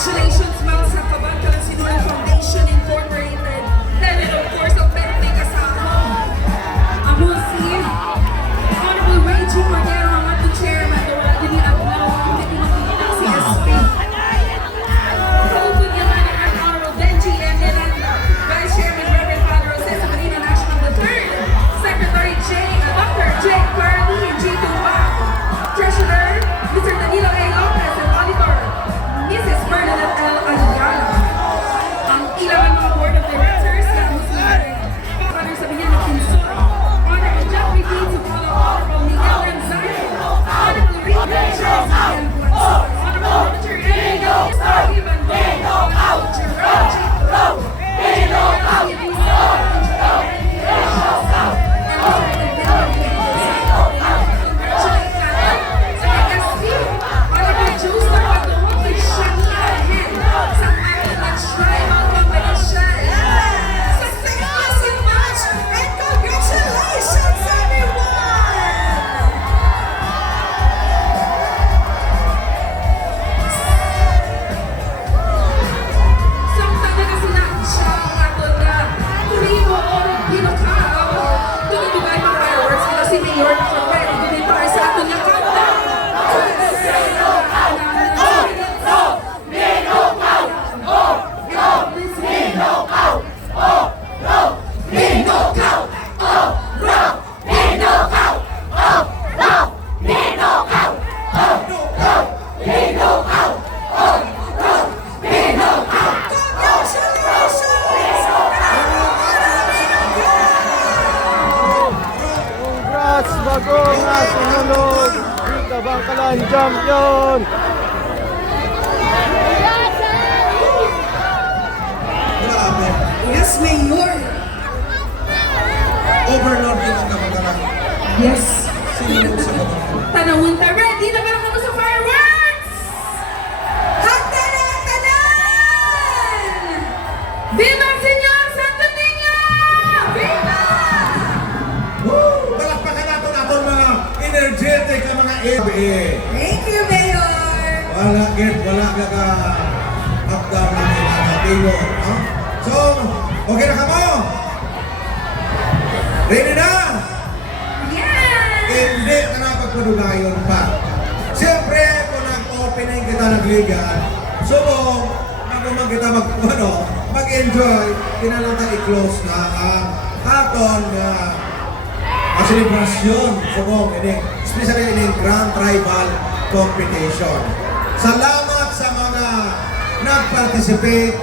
Congratulations, Ma'am, sa Kabantalan Sinulog Foundation Incorporated. And of course, ang pwede kasama ang si Honorable Reggie Cordero, ang ating chairman, na wala din ang Pilipinas CSP. Kaupod naman ang Honorable Benji M. Miranda, Vice Chairman Reverend Father Jose Sabrina National III, Secretary Dr. J. Carly G. Tumba, Treasurer Mr. Danilo A. Lopez, and Auditor Mrs. Bernadette L. Ayala. Ang ilang mga board of directors na Muslim Father Sabihan ng Kinson, Honorable Jeffrey D. Tumolo, Honorable Miguel Ranzayo, Honorable Rick Charles Ian Buwan, Honorable Richard A. Ivan Go, Gerard J. Rowe, bagong Sinulog Kabangkalan Champion. Yes, Mayor. Overlord din ang Kabangkalan. Yes. Sinulog sa Kabangkalan. Tanawin ta, ready na ba naman sa fireworks? Handa na ang tanan! Viva Señor Santo Niño! Viva! Woo! Palakpakan natin aton mga energetic ang mga EBE. Thank you, Mayor! Wala ka hagdam na mga tingo. So, okay na ka mo? Ready na? Yes! Hindi ka na pagpadugayon pa. Siyempre, kung nag-opening kita ng liga, subong, naguman kita mag-enjoy, kinalata i-close na ang aton na selebrasyon, subong, especially in Grand Tribal Competition. Salamat sa mga nag-participate.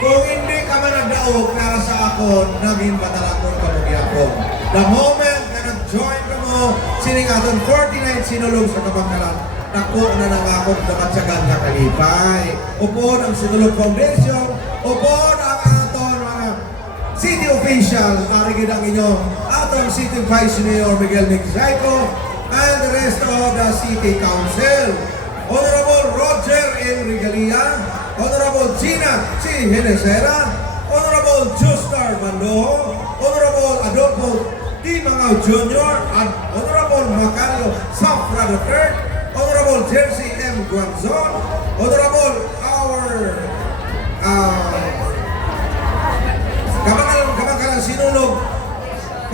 Kung hindi ka man nagdaog para sa akon, naging batalakon ka magyapon. The moment na nag-join ka mo, sining aton 49 sinulog sa Kabangkalan, naku na nang akong nakatsagan na kalipay. Upon ang Sinulog Foundation, upon ang aton mga city official, marigid ang inyong aton City Vice Mayor Miguel Mixaico, and the rest of the City Council. Honorable Roger M. Regalia, Honorable Gina C. Henesera, Honorable Justar Mandojo, Honorable Adolfo D. Mangao Jr., and Honorable Macario Safra III, Honorable Jersey M. Guanzon, Honorable Kabangkalan Sinulog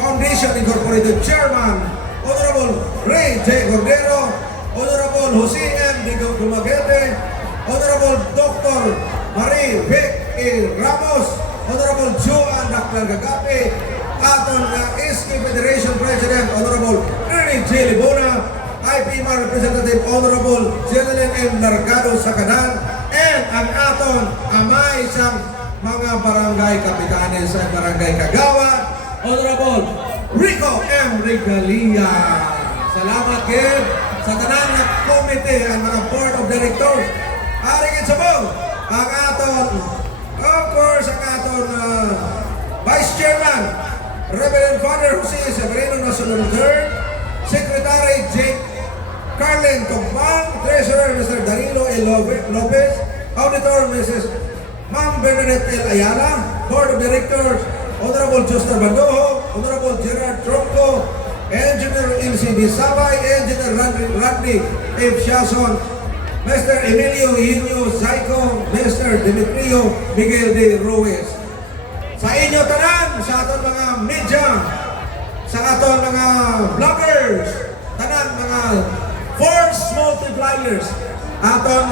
Foundation Incorporated Chairman, Honorable Ray J. Cordero, Honorable Jose M. Digong Dumaguete, Honorable Dr. Marie Vic E. Ramos, Honorable Joan Dr. Gagapi, aton SK Federation President, Honorable Ernie J. Libona, IPMR Representative, Honorable Jeneline M. Nargado Sakadan, and ang aton amay isang mga barangay kapitanes sa barangay Kagawa, Honorable Rico M. Regalia. Salamat kid sa tanang na komite ang mga board of directors. Aring sabong ang aton, of course, ang aton Vice Chairman, Reverend Father Jose Severino National III, Secretary Jake Carlen Togmang, Treasurer Mr. Danilo A. Lopez, Auditor Mrs. Ma'am Bernadette L. Ayala, Board of Directors, Honorable Justar Mandojo, Honorable Gerard Tronco, Engineer M.C.D. Sabay, Engineer Randy F. Shason, Mr. Emilio Eugenio Zaico, Mr. Demetrio Miguel de Ruiz. Sa inyo tanan, sa aton mga media, sa aton mga vloggers, tanan mga force multipliers, aton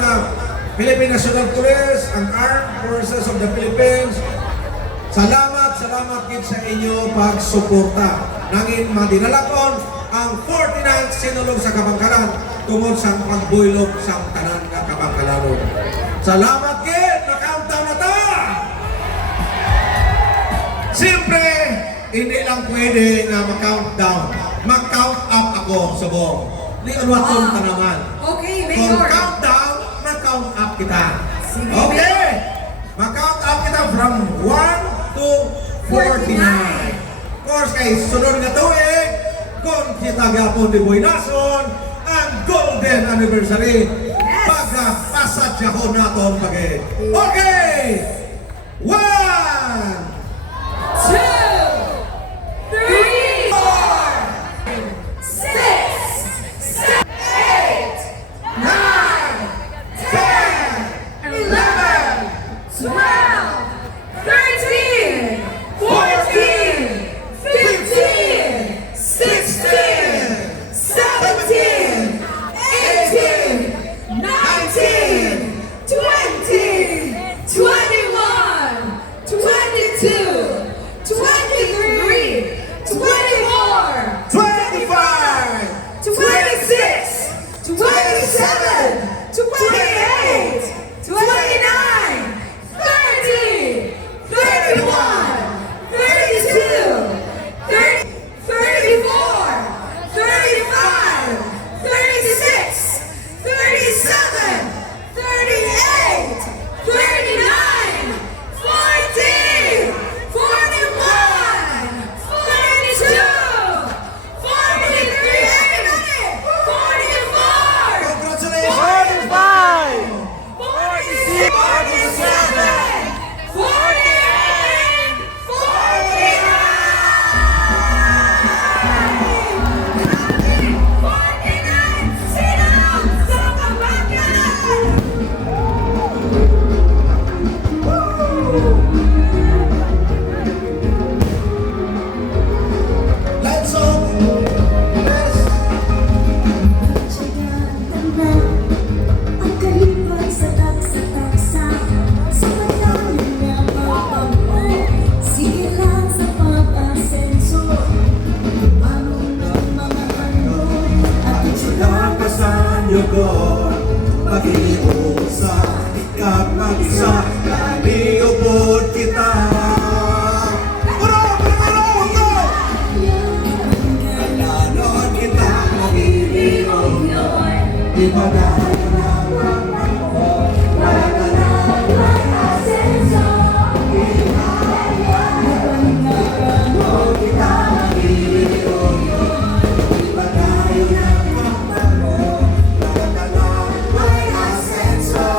Philippine National Police, ang Armed Forces of the Philippines. Salamat gid sa inyo pagsuporta. Nangin madinalakon ang 49th Sinulog sa Kabangkalan tungod sa pagbuylog sa tanan nga Kabangkalanon. Salamat gid, na-countdown na ta! Siyempre, hindi lang pwede na mag-countdown. Mag-count up ako, subong. Liyon waton ta naman. Okay, Kung Mayor. countdown, mag-count up kita. Sige, Okay? Mag-count up kita from 1 to 49. Of course, kay sunod nga tuig, kung kita gapon ni Boy Nason, ang golden anniversary. Yes. Pagpasadyahon naton pag Okay! 1, 2, 3, 4, 6, 7, 8, 9, 10, 11, 12, 13, 14, 15, 16, 17, 18, 19, 20, 21, 22, 23, 24, 25, 26, 27, 28, 29, 30, 31, 32, 30, 34, 35, 36, 37, 38, 39, 40, 41, 42, 43, 44, Congratulations! 45! 46, 47, 48, 49, Sinulog sa Kabangkalan! Lights off! Yes! Ang kalipay sa taksa-taksa sa pagdaling niya mapagpo. Sige lang sa pag-asenso. Ano ng mga handog at Nakasan niyo ko, mag-iusa, ikaw mag-isa, kaliubod kita. Kalanon kita, mag-iinom yun, di ba dahil naman ako, wala ka na mag-asenso. Kalanon kita, mag-iinom yun, di ba dahil naman ako, wala ka na mag-asenso.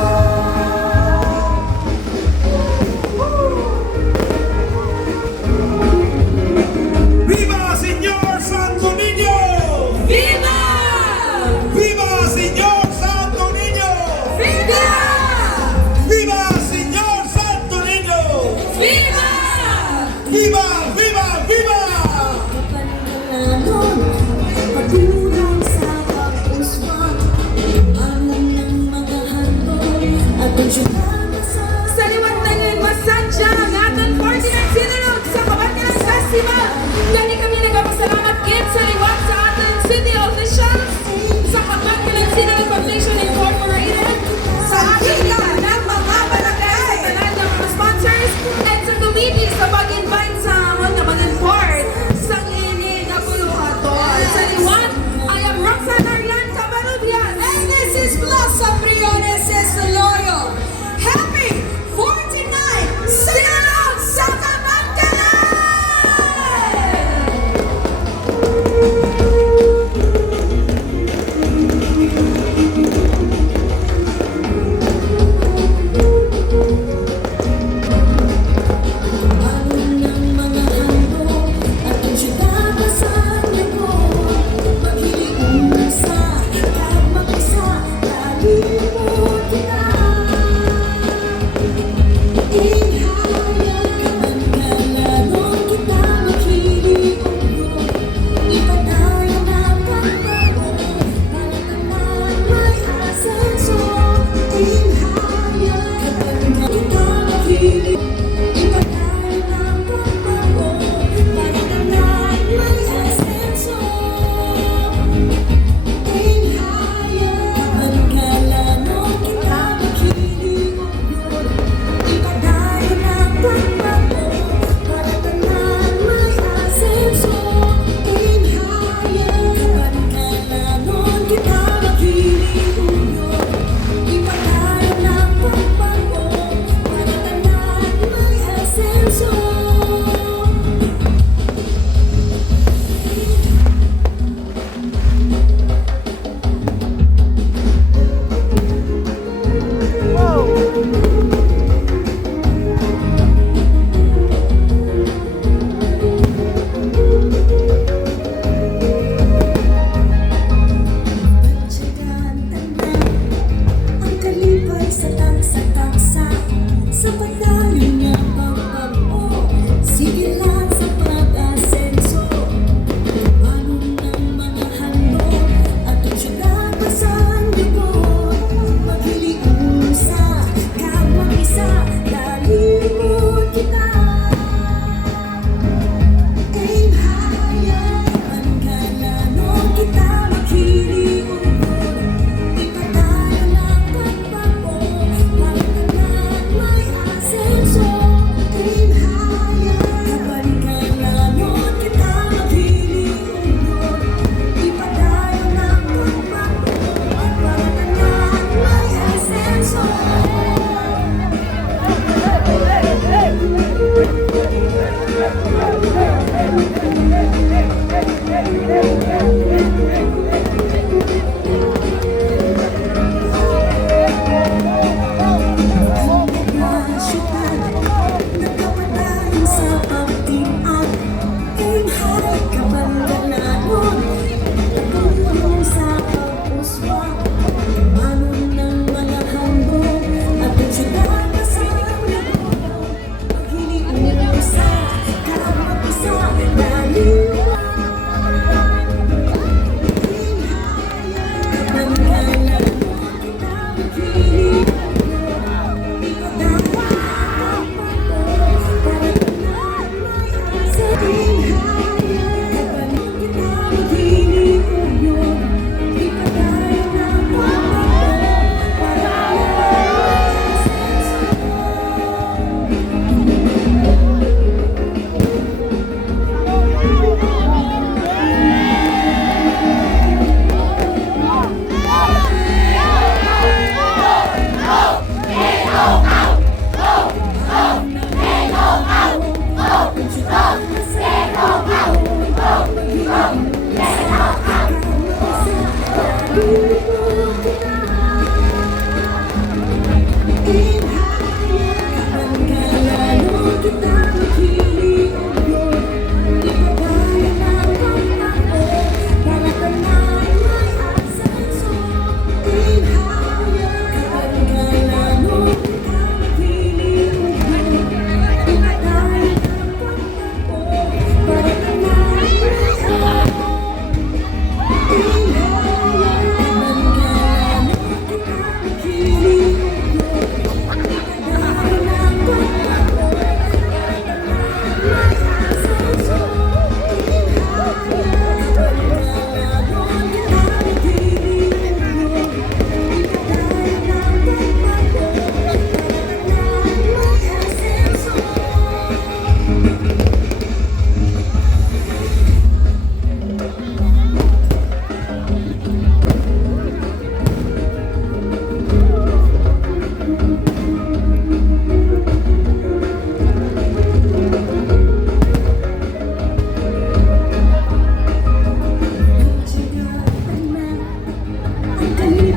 ¡Viva Señor Santo Niño! Viva! ¡Viva Señor Santo Niño!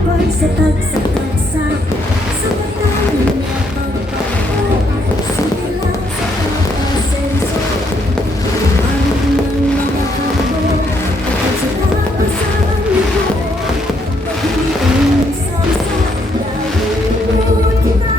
Pag-ibig sa tagsa-tagsa sa pagkain niya pagpapao, sige lang sa pag-asenso. Ang mga hambog, kapag sa tapasan niyo, pag-ibig ang samsa, dahil kita.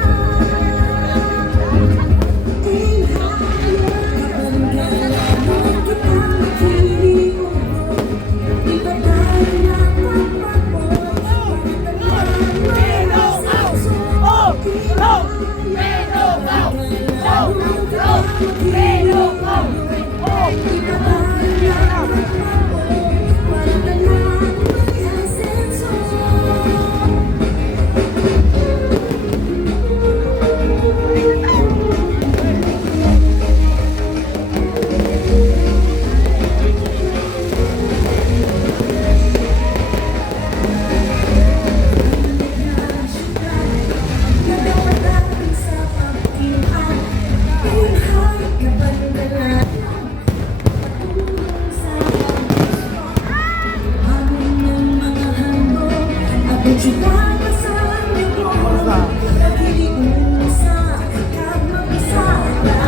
Sa